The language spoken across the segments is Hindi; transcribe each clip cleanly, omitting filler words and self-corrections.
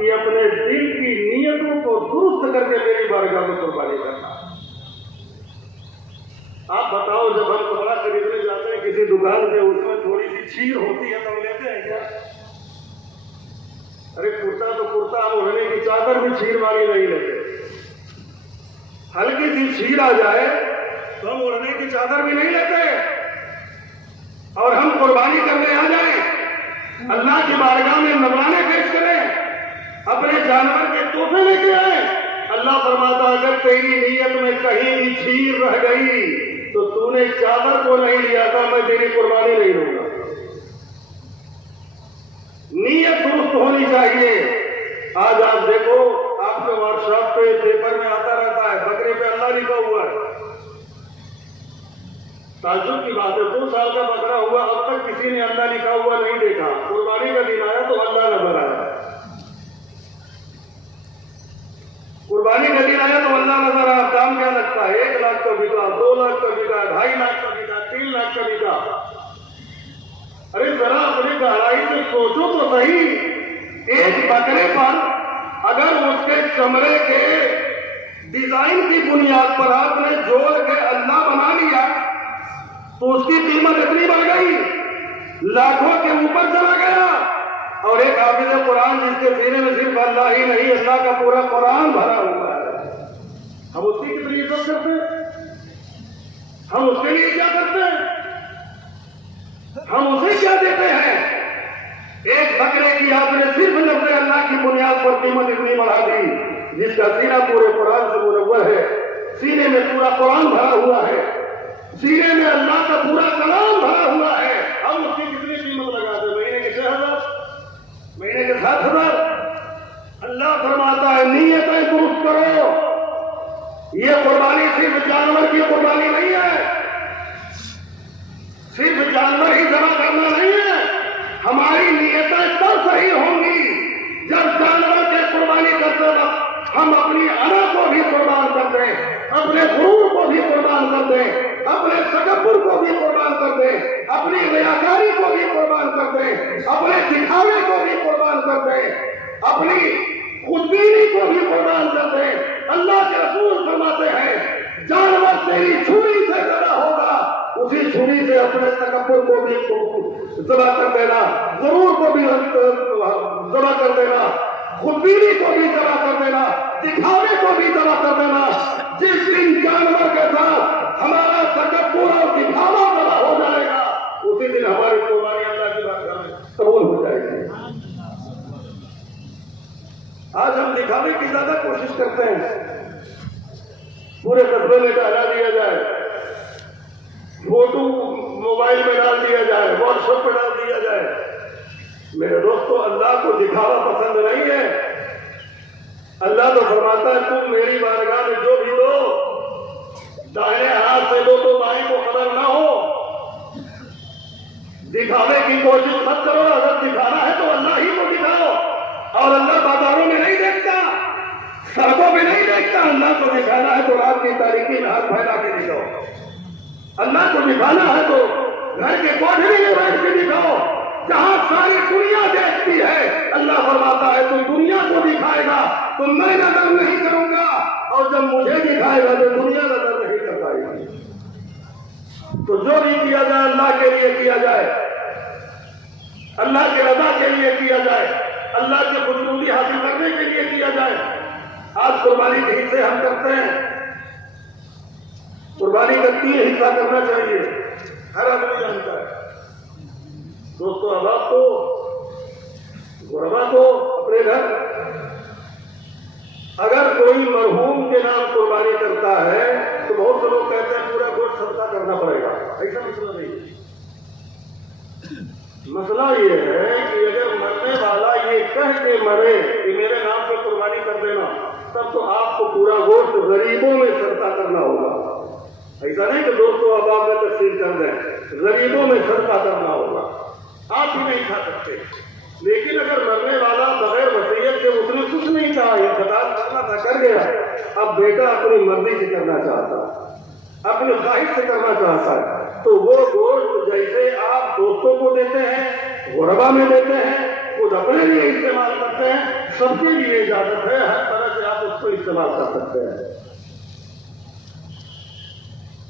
कि अपने दिल की नीयतों को दुरुस्त करके मेरी बारगाह में कुर्बानी करना। आप बताओ, जब हम कपड़ा खरीदने जाते हैं किसी दुकान पे, उसमें थोड़ी सी छीर होती है तो हम लेते हैं क्या? अरे कुर्ता तो कुर्ता, हम ओढ़ने की चादर भी छीर वाली नहीं लेते। हल्की सी छीर आ जाए तो हम ओढ़ने की चादर भी नहीं लेते। और हम कुर्बानी करने आ जाए, अल्लाह की बारगाह में नजराने पेश करें, अपने जानवर के तोहफे लेके आए। अल्लाह फरमाता, अगर तेरी नीयत में कहीं भी छीर रह गई तो तूने चादर को नहीं लिया था, मैं तेरी कुर्बानी नहीं लूंगा। नीयत दुरुस्त होनी चाहिए। आज आप देखो, आपके व्हाट्सएप पे पेपर में आता रहता है, बकरे पे अल्लाह लिखा हुआ है। ताज्जुब की बात है, 2 साल का बकरा हुआ, अब तक किसी ने अल्लाह लिखा हुआ नहीं देखा। कुर्बानी का दिन आया तो अल्लाह नजर आया। कुर्बानी का दिन आया तो अल्लाह नजर आया। दाम क्या लगता है? 1 लाख का बिका, 2 लाख का बिका, 2.5 लाख का बिका, 3 लाख का बिका। अरे जरा अपनी गहराई से सोचो तो सही, एक बकरे पर अगर उसके चमड़े के डिजाइन की बुनियाद पर आपने जोड़ के अल्लाह बना लिया तो उसकी कीमत इतनी बढ़ गई, लाखों के ऊपर चला गया। और एक हाफिज़ कुरान जिसके सीने में सिर्फ अल्लाह ही नहीं, अल्लाह का पूरा कुरान भरा हुआ है, हम उसकी कितनी इज्जत करते हैं? हम उसके लिए क्या करते हैं? हम उसे क्या देते हैं? एक बकरे की आपने सिर्फ लफ्ज़ अल्लाह की बुनियाद पर कीमत इतनी बढ़ा दी, जिसका सीना पूरे कुरान से मुनव्वर है, सीने में पूरा कुरान भरा हुआ है, सीने में अल्लाह का पूरा कलाम भरा हुआ है। हम उसकी कितनी कीमत लगाते? महीने के 6,000, महीने के 7,000। अल्लाह फरमाता है, नीयतें दुरुस्त करो। ये कुर्बानी सिर्फ जानवर की कुर्बानी नहीं है, सिर्फ जानवर ही जमा करना नहीं है। हमारी नीयतें तब सही होंगी जब जानवर के कुर्बानी करते वक्त हम अपनी अना को भी कुर्बान कर दें, अपने गुरूर को भी कुर्बान कर दें, अपने तकब्बुर को भी कुर्बान कर दें, अपनी रियाकारी को भी कुर्बान कर दें, अपने दिखावे को भी कुर्बान कर दें, अपनी खुदबीनी को भी कुर्बान कर दें। अल्लाह के रसूल फरमाते हैं, जानवर तेरी छुरी से ज़रा होगा, उसी छुरी से अपने तकब्बुर को भी ज़बा कर देना, गुरूर को भी ज़बा कर देना, खुदबीनी को भी ज़बा कर देना, दिखावे को भी ज़बा कर देना। जिस दिन जानवर के साथ हमारा तकब्बुर और दिखावा ज़बा हो जाएगा, उसी दिन हमारी कुर्बानी अल्लाह की बारगाह में कबूल हो जाएगी। आज हम दिखावे की ज्यादा कोशिश करते हैं, पूरे कस्बे में टहला दिया जाए, फोटो मोबाइल में डाल दिया जाए, व्हाट्सएप पे डाल दिया जाए। मेरे दोस्तों, अल्लाह को दिखावा पसंद नहीं है। अल्लाह तो फरमाता है, तुम मेरी बारगाह में जो भी दो, दाहिने हाथ से दो तो बाएं को खबर ना हो। दिखावे की कोशिश मत करो। अगर दिखाना है तो अल्लाह ही को दिखाओ। और अल्लाह बाजारों में नहीं देखता, सड़कों में नहीं देखता। अल्लाह को दिखाना है तो रात की तारीकी में हाथ फैला के दिखाओ। अल्लाह को दिखाना है तो घर के कोठरी में बैठ के दिखाओ, जहां सारी दुनिया देखती है। अल्लाह फरमाता है, तुम दुनिया को दिखाएगा तो मैं नजर नहीं करूंगा, और जब मुझे दिखाएगा तो दुनिया नजर नहीं कर पाएगी। तो जो भी किया जाए अल्लाह के लिए किया जाए, अल्लाह की रजा के लिए किया जाए, अल्लाह की खुशनुदी हासिल करने के लिए किया जाए। आज कुर्बानी के हिस्से हम करते हैं। कुर्बानी का 3 हिस्सा करना चाहिए, हर आदमी जानता है। दोस्तों, अहबाब को, गुरबा को, अपने घर, अगर कोई मरहूम के नाम कुर्बानी करता है तो बहुत से लोग कहते हैं पूरा गोश्त सस्ता करना पड़ेगा। ऐसा मसला नहीं है। मसला ये है कि अगर मरने वाला ये कह के मरे कि मेरे नाम पर कुर्बानी कर देना, तब तो आपको पूरा गोश्त गरीबों में सस्ता करना होगा। ऐसा नहीं कि दोस्तों अहबाब में तकसीम कर दें, गरीबों में सस्ता करना होगा। आप भी नहीं खा सकते। लेकिन अगर मरने वाला बगैर वसीयत के उसने कुछ नहीं कहा, इंतजार करना था, कर गया, अब बेटा अपनी मर्जी से करना चाहता है, अपनी ख्वाहिश से करना चाहता है, तो वो गोश्त जैसे आप दोस्तों को देते हैं, गुरबा में देते हैं, खुद अपने लिए इस्तेमाल करते हैं, सबके लिए इजाजत है, हर तरह से आप उसको इस्तेमाल कर सकते हैं।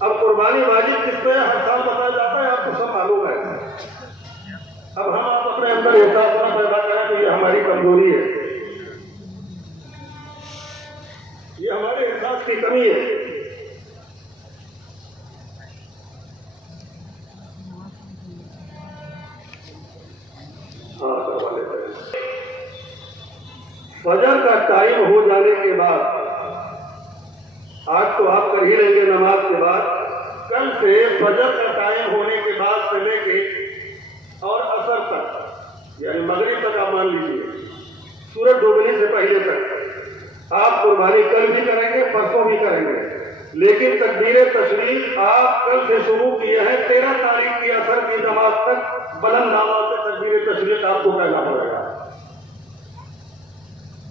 अब कुर्बानी वाजिब किस पे हर साल बताया जाता है, आपको सब मालूम है। अब हम आप अपने अंदर एहसास ना पैदा करें तो ये हमारी कमजोरी है, ये हमारे एहसास की कमी है। हाँ, करवा लेते हैं। फजर का टाइम हो जाने के बाद, आज तो आप कर ही लेंगे नमाज के बाद, कल से फजर का टाइम होने के बाद से लेके और असर तक, यानी मगरिब तक आप मान लीजिए, सूरज डूबने से पहले तक आप कुर्बानी कल भी करेंगे, परसों भी करेंगे, लेकिन तकबीर तशरीफ आप कल से शुरू किए हैं, 13 तारीख की असर की नमाज तक बुलंद आवाज से तकबीर तशरीफ आपको कहना पड़ेगा।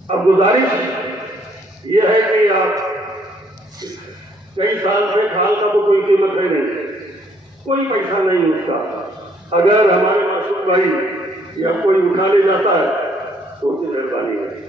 अब गुजारिश ये है कि आप, कई साल से खाल का तो कोई कीमत है नहीं, कोई पैसा नहीं उसका, अगर हमारे मासूम भाई या कोई उठा ले जाता है तो उसकी मेहरबानी है।